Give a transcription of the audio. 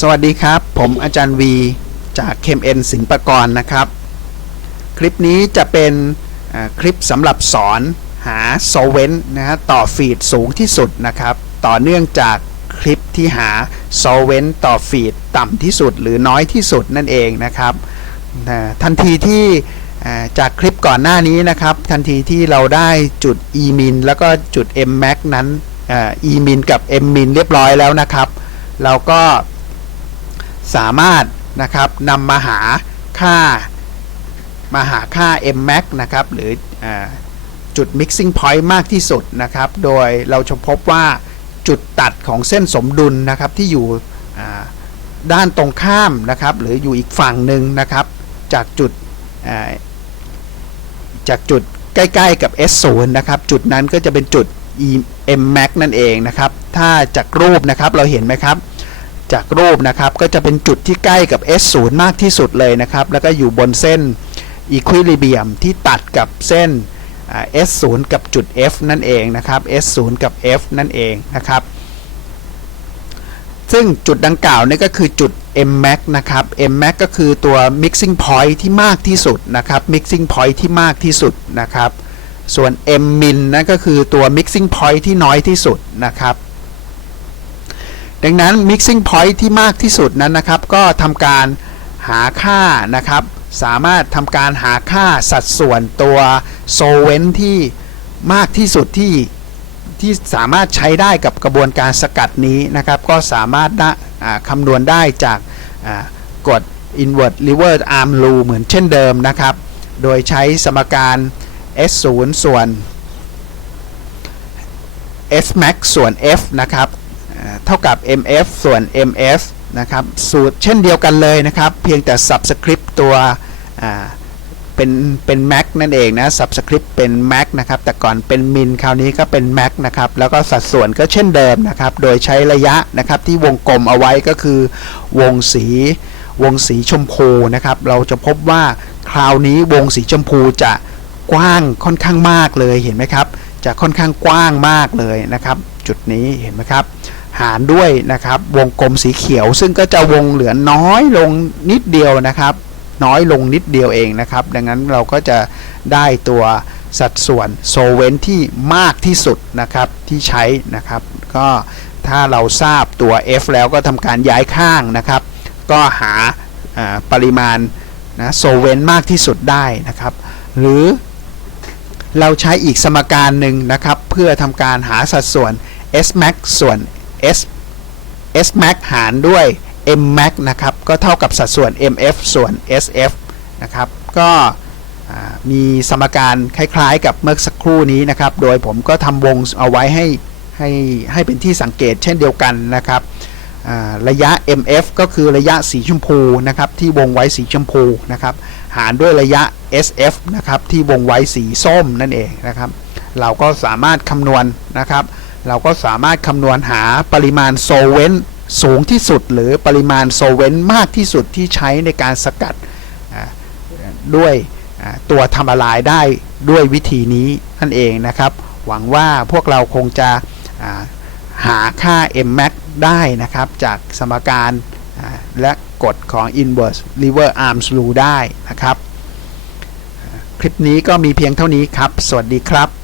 สวัสดีครับ ผมอาจารย์วี จากเคมเอ็นสินปกรณ์นะครับ คลิปนี้จะเป็นคลิปสำหรับสอนหาโซเวนนะฮะต่อฟีดสูงที่สุดนะครับ ต่อเนื่องจากคลิปที่หาโซเวนต่อฟีดต่ำที่สุดหรือน้อยที่สุดนั่นเองนะครับนะทันทีที่จากคลิปก่อนหน้านี้นะครับ ทันทีที่เราได้จุด e min แล้วก็จุด m max นั้น e min กับ m min เรียบร้อยแล้วนะครับ เราก็ สามารถนะครับนำมาหาค่ามาหาค่า m max นะครับหรืออจุด mixing point มากที่สุดนะครับ โดยเราจะพบว่าจุดตัดของเส้นสมดุลนะครับที่อยู่อ่ด้านตรงข้ามนะครับหรืออยู่อีกฝั่งหนึ่งนะครับจากจุดจากจุดใกล้ๆกับ S0 นะครับ จุดนั้นก็จะเป็นจุด E M max นั่นเองนะครับ ถ้าจากรูปนะครับเราเห็นไหมครับ จากรูปนะครับ ก็จะเป็นจุดที่ใกล้กับ S0 มากที่สุดเลยนะครับ แล้วก็อยู่บนเส้น Equilibrium ที่ตัดกับเส้น S0 กับจุด F นั่นเองนะครับ S0 กับ F นั่นเองนะครับ ซึ่งจุดดังกล่าวนี่ก็คือจุด M max นะครับ M max ก็คือตัว mixing point ที่มากที่สุดนะครับ mixing point ที่มากที่สุดนะครับ ส่วน M min นั่นก็คือตัว mixing point ที่น้อยที่สุดนะครับ ดังนั้น mixing point ที่มากที่สุดนั้นนะครับ ก็ทำการหาค่านะครับ สามารถทำการหาค่าสัดส่วนตัว solvent ที่มากที่สุดที่ที่สามารถใช้ได้กับกระบวนการสกัดนี้นะครับ ก็สามารถคำนวณได้จากกฎ invert reverse arm rule เหมือนเช่นเดิมนะครับ โดยใช้สมการ S0 ส่วน S max ส่วน F นะครับ เท่ากับ MF ส่วน MS นะครับสูตรเช่นเดียวกันเลยนะครับ เพียงแต่ subscript ตัวเป็นเป็น max นั่นเองนะ subscript เป็น max นะครับ แต่ก่อนเป็น min คราวนี้ก็เป็น max นะครับ แล้วก็สัดส่วนก็เช่นเดิมนะครับ โดยใช้ระยะนะครับที่วงกลมเอาไว้ก็คือ วงสีวงสีชมพูนะครับ เราจะพบว่าคราวนี้วงสีชมพูจะกว้างค่อนข้างมากเลยเห็นไหมครับ จะค่อนข้างกว้างมากเลยนะครับ จุดนี้เห็นไหมครับ หารด้วยนะครับ วงกลมสีเขียว ซึ่งก็จะวงเหลือน้อยลงนิดเดียวนะครับ น้อยลงนิดเดียวเองนะครับ ดังนั้นเราก็จะได้ตัวสัดส่วนโซเวนที่มากที่สุดนะครับที่ใช้นะครับ ก็ถ้าเราทราบตัว F แล้วก็ทำการย้ายข้างนะครับ ก็หาาปริมาณนะโซเวนมากที่สุดได้นะครับ หรือเราใช้อีกสมการหนึ่งนะครับ เพื่อทำการหาสัดส่วน S max ส่วน S S max หารด้วย M max นะครับ ก็เท่ากับสัดส่วน MF ส่วน SF นะครับ ก็มีสมการคล้ายๆ กับเมื่อสักครู่นี้นะครับ โดยผมก็ทำวงเอาไว้ให้ให้ให้เป็นที่สังเกตเช่นเดียวกันนะครับ ระยะ MF ก็คือระยะสีชมพูนะครับ ที่วงไว้สีชมพูนะครับ หารด้วยระยะ SF นะครับ ที่วงไว้สีส้มนั่นเองนะครับ เราก็สามารถคำนวณนะครับ เราก็สามารถคำนวณหาปริมาณโซเวนต์สูงที่สุด หรือปริมาณโซเวนต์มากที่สุดที่ใช้ในการสกัดด้วยตัวทำละลายได้ด้วยวิธีนี้นั่นเองนะครับ หวังว่าพวกเราคงจะอ่าหาค่า M max ได้นะครับ จากสมการและกฎของ inverse lever arms rule ได้นะครับ คลิปนี้ก็มีเพียงเท่านี้ครับ สวัสดีครับ